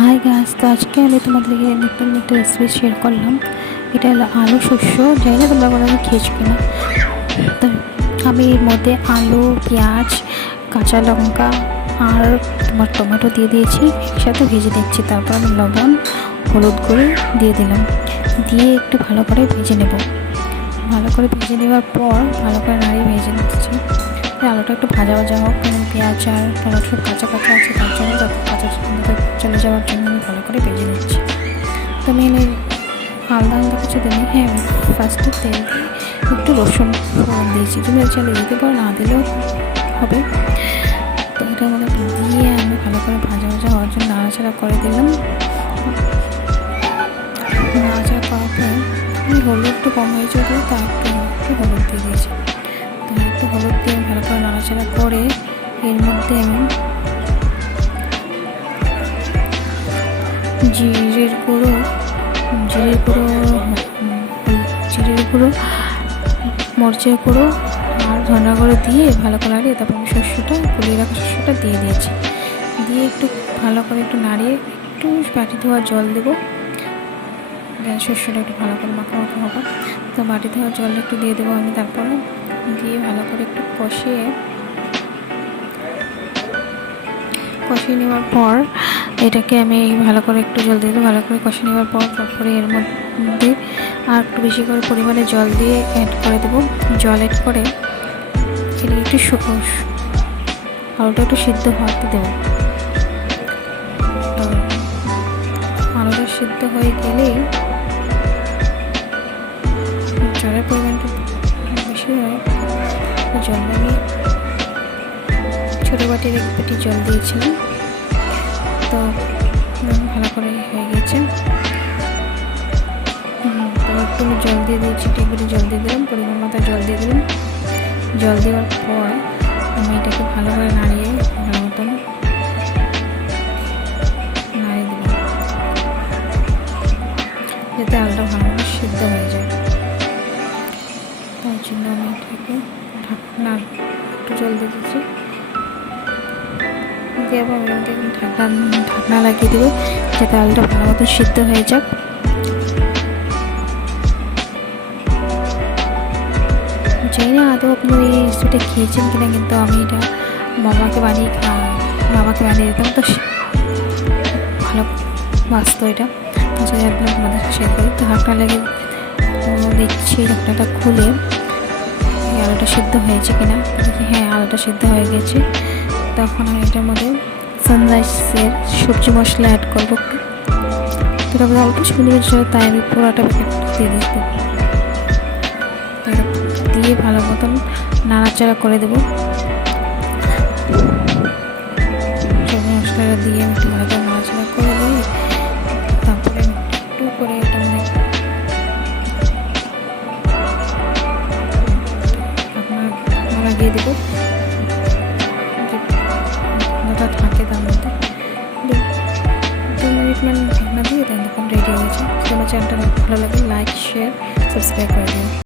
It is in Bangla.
হাই গাইস, তো আজকে আমি তোমাদেরকে নতুন একটা রেসিপি শেয়ার করলাম। এটা হলো আলু শস্য। জানি না তোমরা কোনো খেয়েছো কিনা। তো আমি এর মধ্যে আলু, পেঁয়াজ, কাঁচা লঙ্কা আর তোমার টমেটো দিয়ে দিয়েছি, একসাথে ভেজে দিচ্ছি। তারপর আমি লবণ, হলুদ গুঁড়ো দিয়ে দিলাম, দিয়ে একটু ভালো করে ভেজে নেব। ভালো করে ভেজে নেওয়ার পর ভালো করে নাড়িয়ে ভেজে নিচ্ছি। আলুটা একটু ভাজা ভাজা হোক, কারণ পেঁয়াজ আর টমেটো সব কাঁচা কাঁচা আছে, তার জন্য যত কাঁচা চলে যাওয়ার জন্য আমি ভালো করে ভেজে নিচ্ছি। তো আমি আলাদা আলাদা কিছু দিই। হ্যাঁ, আমি ফার্স্টে তেল দিয়ে একটু রসুন ফোড়ন দিয়েছি। তুমি চাইলে দিতে পারো, না দিলেও হবে। তো এটার মধ্যে দিয়ে আমি ভালো করে ভাজা ভাজা হওয়ার জন্য নাড়াচাড়া করে দিলাম। নাড়াচাড়া করার পরে আমি হলুদ একটু কম হয়েছে, তা একটু হলুদ দিয়ে দিয়েছি। তো একটু হলুদ দিয়ে ভালো করে নাড়াচাড়া করে এর মধ্যে আমি জিরের গুঁড়ো, মরিচের গুঁড়ো আর ধনিয়া গুঁড়ো দিয়ে ভালো করে নাড়িয়ে তারপর আমি গুলিয়ে রাখা শস্যটা দিয়ে দিয়েছি। দিয়ে একটু ভালো করে একটু নাড়িয়ে একটু বাটি ধোয়া জল দেবো, শস্যটা একটু ভালো করে মাখা মাখা হবে। তো বাটি ধোয়া জল একটু দিয়ে দেবো আমি। তারপরে দিয়ে ভালো করে একটু কষিয়ে নেওয়ার পর এটাকে আমি ভালো করে একটু জল দিয়ে ভালো করে কষিয়ে নেওয়ার পর তারপরে এর মধ্যে আর একটু বেশি করে পরিমাণে জল দিয়ে অ্যাড করে দেবো। জল অ্যাড করে এটা একটু আলুটা একটু সিদ্ধ হতে দেবো। তো আলুটা সিদ্ধ হয়ে গেলেই জলের পরিমাণটা বেশি হয়, জল আমি ছোটো বাটির এক বাটি জল দিয়েছিলাম। তো ভালো করে হয়ে গেছে। তো একটু জল দিয়ে দিয়েছি, টেবিলে জল দিয়ে দিলাম, পরিমাণ মতো জল দিয়ে দিলাম। জল দেওয়ার পর আমি এটাকে ভালো করে নাড়িয়ে ভালো মতন নাড়িয়ে দিলাম, যাতে আলুটা ভালোভাবে সিদ্ধ হয়ে যায়। তার জন্য আমি এটাকে একটু জল দিয়ে দিচ্ছি। দিয়ে আবার আমি ঢাকনা লাগিয়ে দেবো, যাতে আলুটা ভালো মতো সিদ্ধ হয়ে যাক। জানি না আদৌ আপনার এই রেসিপিটা খেয়েছেন কিনা, কিন্তু আমি এটা মামাকে বানিয়ে দিতাম। তো ভালো বাঁচত এটা, তো যাই আমাদের শেয়ার করি। তো ঢাকনা লেগে দেখছি, ঢাকনাটা খুলে আলুটা সিদ্ধ হয়েছে কিনা। হ্যাঁ, আলুটা সিদ্ধ হয়ে গেছে। তখন আমি এটার মধ্যে সানরাইজের সবজি মশলা অ্যাড করবো। তো অল্প সুন্দর, তাই আমি পুরোটা দিয়ে দিব, দিয়ে ভালো মতন নাড়াচাড়া করে দেবো। সবজি মশলাটা দিয়ে আমি একটু ভালো করে নাড়াচাড়া করে দিই। তারপরে একটু করে এটা লাগিয়ে দেবো, থাকে তার মধ্যে 2 মিনিট ঢাকনা দিয়ে দেন। তখন রেডি হয়েছে। আমার চ্যানেলটা ভালো লাগে, লাইক, শেয়ার, সাবস্ক্রাইব করে দিন।